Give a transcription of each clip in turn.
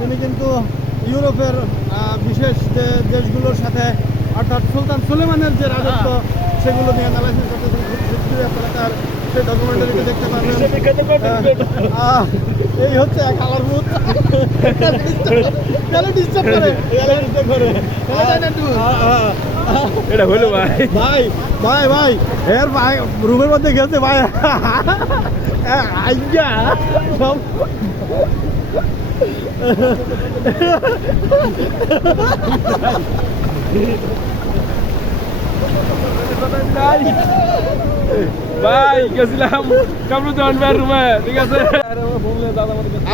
তিনি কিন্তু ইউরোপের বিশেষ যে দেশগুলোর সাথে অর্থাৎ সুলতান সুলেমানের যে রাজত্ব সেগুলো নিয়ে অ্যানালাইসিস করতেছেন। আপনারা তার সেই ডকুমেন্টারিতে দেখতে পারবেন। এই হচ্ছে কালার বুথ এটা হলো ভাই ভাই ভাই ভাই এর ভাই রুমের মধ্যে গেছে ভাই আজ্ঞা সব ভাই গেছিলাম কামরুজ্জামান ভাইয়ের রুমে, ঠিক আছে।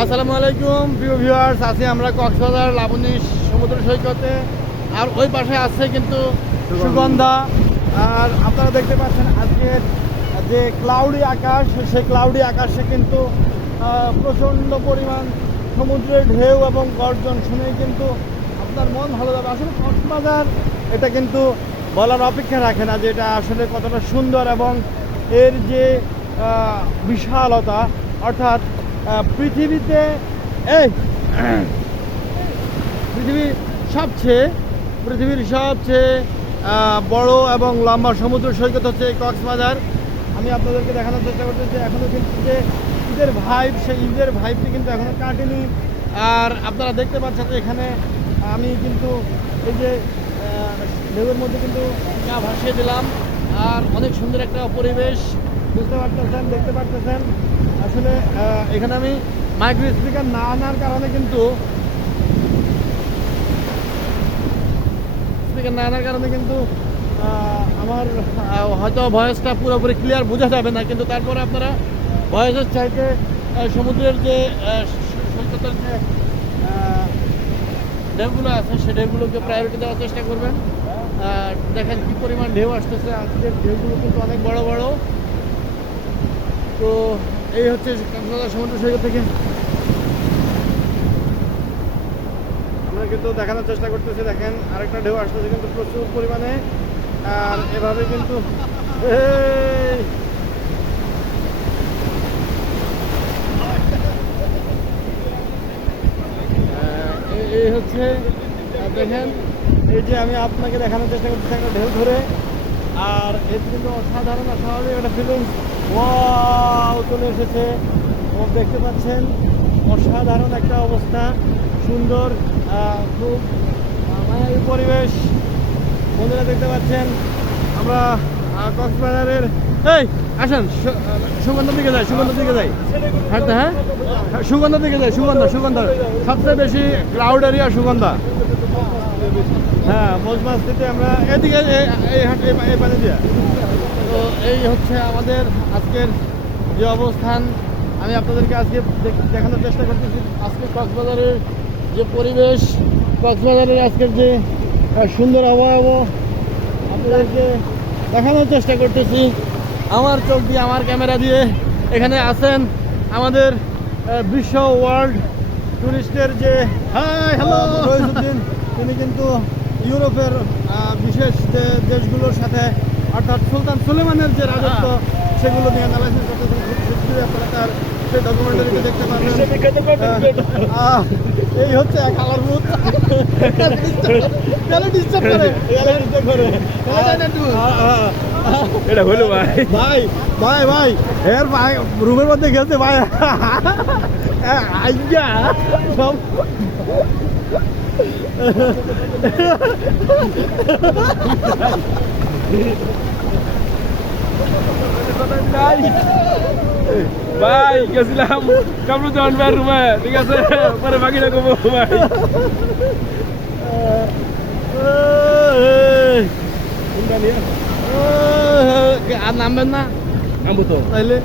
আসসালামু আলাইকুম প্রিয় ভিউয়ার্স, আছি আমরা কক্সবাজার লাবণী সমুদ্র সৈকতে। আর ওই পাশে আছে কিন্তু সুগন্ধা। আর আপনারা দেখতে পাচ্ছেন আজকের যে ক্লাউডি আকাশ, সেই ক্লাউডি আকাশে কিন্তু প্রচণ্ড পরিমাণ সমুদ্রের ঢেউ এবং গর্জন শুনেই কিন্তু আপনার মন ভালো যাবে। আসলে কক্সবাজার এটা কিন্তু বলার অপেক্ষা রাখে না যে এটা আসলে কতটা সুন্দর এবং এর যে বিশালতা, অর্থাৎ পৃথিবীতে পৃথিবীর সবচেয়ে বড় এবং লম্বা সমুদ্র সৈকত হচ্ছে এই কক্সবাজার। আমি আপনাদেরকে দেখানোর চেষ্টা করতেছি এখনও কিন্তু যে ঈদের ভাইব, সেই ঈদের ভাইবটি কিন্তু এখনও কাটেনি। আর আপনারা দেখতে পাচ্ছেন যে এখানে আমি কিন্তু এই যে ঢেউয়ের মধ্যে কিন্তু গা ভাসিয়ে দিলাম। আর অনেক সুন্দর একটা পরিবেশ বুঝতে পারতেছেন, দেখতে পারতেছেন। আসলে এখানে আমি মাইক্রো স্পিকার না আনার কারণে কিন্তু আমার হয়তো ভয়েসটা পুরোপুরি ক্লিয়ার বোঝা যাবে না, কিন্তু তারপরে আপনারা ভয়েসের চাইতে সমুদ্রের যে সৈকতের যে ঢেউগুলো আছে সেই ঢেউগুলোকে প্রায়োরিটি দেওয়ার চেষ্টা করবেন। দেখেন কি পরিমাণ ঢেউ আসতেছে, আজকের ঢেউগুলো কিন্তু অনেক বড় বড়। তো এই হচ্ছে কক্সবাজার সমুদ্র সৈকত থেকে আমরা কিন্তু দেখানোর চেষ্টা করতেছি। দেখেন আরেকটা ঢেউ আসতেছে কিন্তু প্রচুর পরিমাণে। আর এভাবে কিন্তু এই হচ্ছে দেখেন, এই যে আমি আপনাকে দেখানোর চেষ্টা করতেছি একটা ঢেউ ধরে। আর এর কিন্তু অসাধারণ অস্বাভাবিক একটা ফিলিংস ওয়াও চলে এসেছে। ও দেখতে পাচ্ছেন অসাধারণ একটা অবস্থা, সুন্দর খুব মায়াবী পরিবেশ। বন্ধুরা দেখতে পাচ্ছেন আমরা কক্সবাজারের আসেন সুগন্ধার দিকে যাই, হ্যাঁ সুগন্ধার দিকে যাই। সুগন্ধা সবচেয়ে বেশি ক্রাউড এরিয়া সুগন্ধা। হ্যাঁ মজমাস্তিতে আমরা এদিকে এই পানি দিয়ে। তো এই হচ্ছে আমাদের আজকের যে অবস্থান। আমি আপনাদেরকে আজকে দেখানোর চেষ্টা করতেছি আজকে কক্সবাজারের যে পরিবেশ, কক্সবাজারের আজকের যে সুন্দর আবহাওয়া আপনাদেরকে দেখানোর চেষ্টা করতেছি আমার চোখ দিয়ে, আমার ক্যামেরা দিয়ে। এখানে আছেন আমাদের বিশ্ব ওয়ার্ল্ড টুরিস্টের যে হ্যালো রইসুদ্দিন, তিনি কিন্তু ইউরোপের বিশেষ যে দেশগুলোর সাথে অর্থাৎ সুলতান সুলেমানের যে রাজত্ব সেগুলো নিয়ে অ্যানালাইসিস করতেছেন। আপনারা তার সেই ডকুমেন্টারিতে দেখতে পারবেন। এই হচ্ছে কালার বুথ এটা হলো ভাই ভাই ভাই ভাই এর ভাই রুমের মধ্যে গেছে ভাই আজ্ঞা সব ভাই গেছিলাম কামরুজ্জামান ভাইয়ের রুমে, ঠিক আছে। পরে বাকিটা কমো ভাই। আর নামবেন না? নামবো তো, তাইলে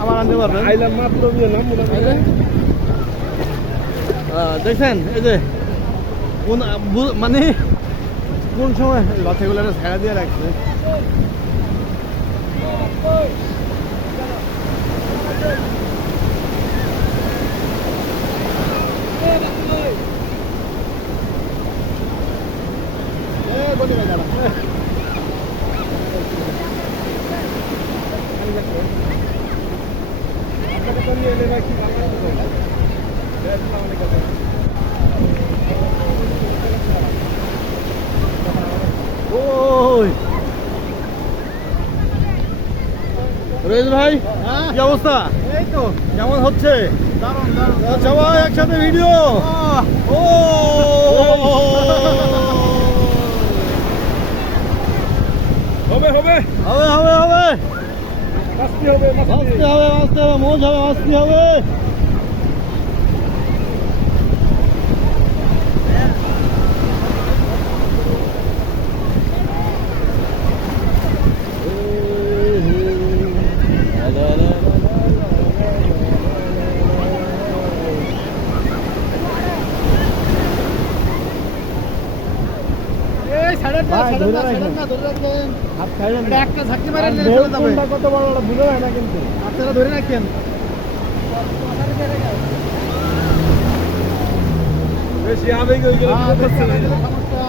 আমার আনতে পারবেন। আইলাম মাত্র নামবো না। দেখছেন এই যে মানে কোন সময় লতাগুলো ছায়া দিয়ে রাখছে। ওই রয়েজ ভাই, কি অবস্থা? এই তো কেমন হচ্ছে? দারুণ দারুণ সবাই একসাথে ভিডিও। ও হবে হবে হবে হবে হবে, মাস্তি হবে মাস্তি মাস্তি হবে, মাস্তি হবে, মজ হবে, মাস্তি হবে। এই ছাড়েন না ভাই, ছাড়েন ধরে না রাখেন। ছাড়েন না ধরে রাখবেন হাত খাইলেন এটা না। একটা ঝাঁকি মারেন আর নিয়ে ঢেউ চলে যাবে কোনটা কত বড় ওটা বুঝে যায় না কিন্তু। আপনারা ধরে রাখেন বেশি আবেগ হয়ে গেলে হ্যাঁ, বিপদ হচ্ছে। সমস্যা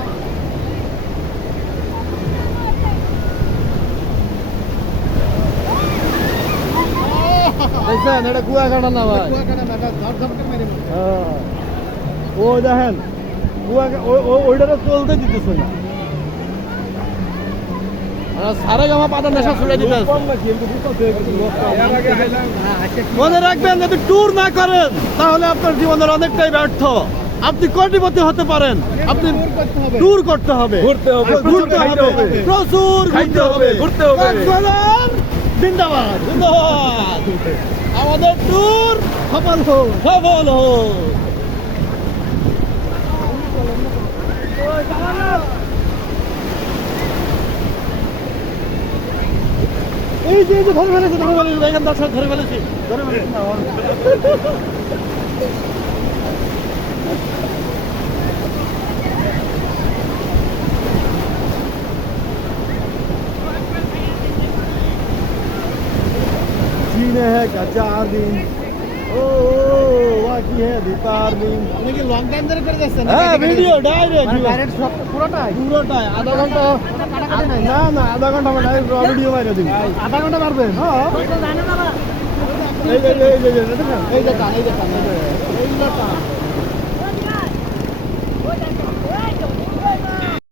দেখছেন এটা কুয়াকাটা না ভাই। কুয়াকাটা না এটা ধর ধর করে মেরে দেবে। হ্যাঁ। ও দেখেন ওইটারে চলতে দিতেছে না। সারে গামা পাতা নেশা ছুড়ে দিতে আছে। কম নাকি কিন্তু বিপদ হয়ে গেছে এর আগে আইলাম হ্যাঁ আজকে কি মনে রাখবেন, যদি ট্যুর না করেন তাহলে আপনার জীবনের অনেকটাই ব্যর্থ। আপনি কোটিপতি হতে পারেন, আপনি ট্যুর করতে হবে ট্যুর করতে হবে, ঘুরতে হবে ঘুরতে খাইতে হবে, হবে প্রচুর খাইতে হবে, ঘুরতে হবে। কক্সবাজার জিন্দাবাদ, জিন্দাবাদ। আমাদের ট্যুর সফল হোক, সফল হোক। এই যে ধরে ফেলেছি, ধরে ফেলেছি, এখান দর্শক ধরে ফেলেছি, ধরে ফেলেছি না, जीने है क्या 4 दिन, ओ बाकी है अभी 4 दिन। আপনি কি লং টাইম ধরে করে যাচ্ছেন হ্যাঁ ভিডিও ডাইরেক্ট ডাইরেক্ট সব পুরোটাই পুরোটাই আধা ঘন্টা। কাটাকাটি নাই না না আধা ঘন্টা মানে ডাইরেক্ট ভিডিও বাইরে দিবি। আধা ঘন্টা পারবেন হ্যাঁ এই যে দেখেন, এই যে টান এই যে টান এই যে টান